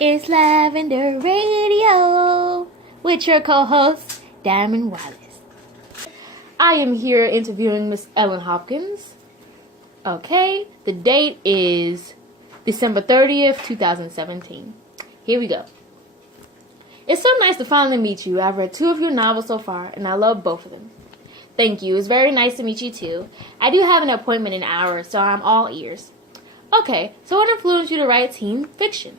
It's Lavender Radio with your co-host, Diamond Wallace. I am here interviewing Miss Ellen Hopkins. Okay, the date is December 30th, 2017. Here we go. It's so nice to finally meet you. I've read 2 of your novels so far, and I love both of them. Thank you. It's very nice to meet you, too. I do have an appointment in an hour, so I'm all ears. Okay, so what influenced you to write teen fiction?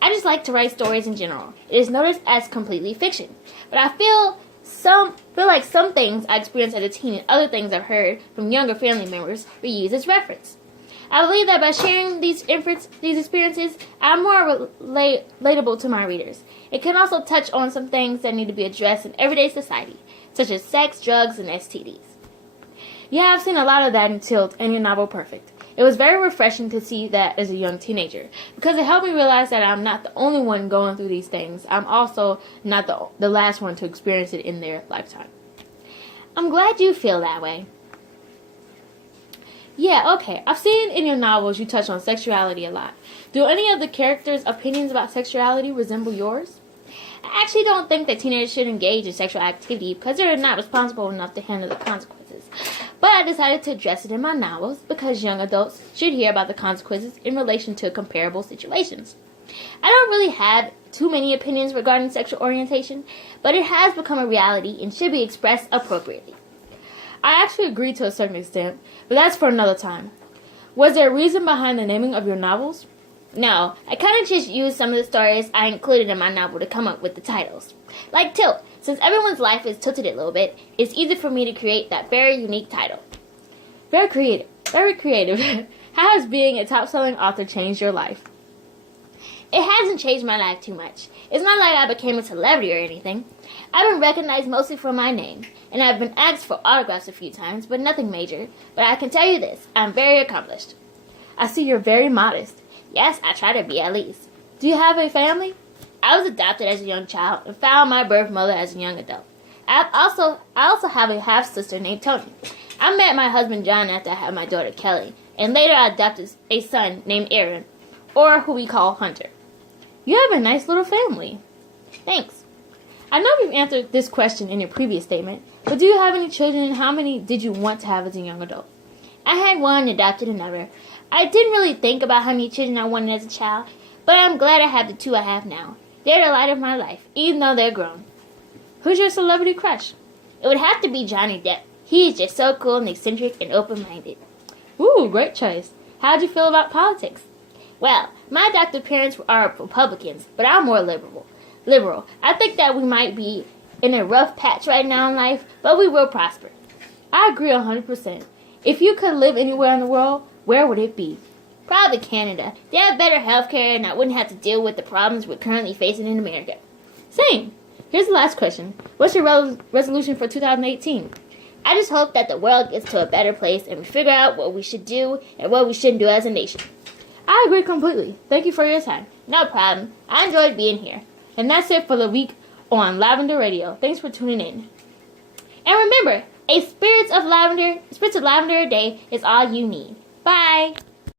I just like to write stories in general. It is noticed as completely fiction, but I feel like some things I experienced as a teen and other things I've heard from younger family members were used as reference. I believe that by sharing these experiences, I'm more relatable to my readers. It can also touch on some things that need to be addressed in everyday society, such as sex, drugs, and STDs. Yeah, I've seen a lot of that in Tilt and your novel Perfect. It was very refreshing to see that as a young teenager, because it helped me realize that I'm not the only one going through these things. I'm also not the last one to experience it in their lifetime. I'm glad you feel that way. Yeah, okay. I've seen in your novels you touch on sexuality a lot. Do any of the characters' opinions about sexuality resemble yours? I actually don't think that teenagers should engage in sexual activity because they're not responsible enough to handle the consequences. But I decided to address it in my novels because young adults should hear about the consequences in relation to comparable situations. I don't really have too many opinions regarding sexual orientation, but it has become a reality and should be expressed appropriately. I actually agree to a certain extent, but that's for another time. Was there a reason behind the naming of your novels? No, I kind of just used some of the stories I included in my novel to come up with the titles. Like Tilt, since everyone's life is tilted a little bit, it's easy for me to create that very unique title. Very creative. Very creative. How has being a top-selling author changed your life? It hasn't changed my life too much. It's not like I became a celebrity or anything. I've been recognized mostly for my name, and I've been asked for autographs a few times, but nothing major. But I can tell you this, I'm very accomplished. I see you're very modest. Yes, I try to be at least. Do you have a family? I was adopted as a young child and found my birth mother as a young adult. I also have a half-sister named Tony. I met my husband John after I had my daughter Kelly, and later I adopted a son named Aaron, or who we call Hunter. You have a nice little family. Thanks. I know you've answered this question in your previous statement, but do you have any children and how many did you want to have as a young adult? I had one and adopted another. I didn't really think about how many children I wanted as a child, but I'm glad I have the 2 I have now. They're the light of my life, even though they're grown. Who's your celebrity crush? It would have to be Johnny Depp. He is just so cool and eccentric and open-minded. Ooh, great choice. How'd you feel about politics? Well, my adopted parents are Republicans, but I'm more liberal. I think that we might be in a rough patch right now in life, but we will prosper. I agree 100%. If you could live anywhere in the world, where would it be? Probably Canada. They have better health care and I wouldn't have to deal with the problems we're currently facing in America. Same. Here's the last question. What's your resolution for 2018? I just hope that the world gets to a better place and we figure out what we should do and what we shouldn't do as a nation. I agree completely. Thank you for your time. No problem. I enjoyed being here. And that's it for the week on Lavender Radio. Thanks for tuning in. And remember, a Spirits of Lavender a day is all you need. Bye!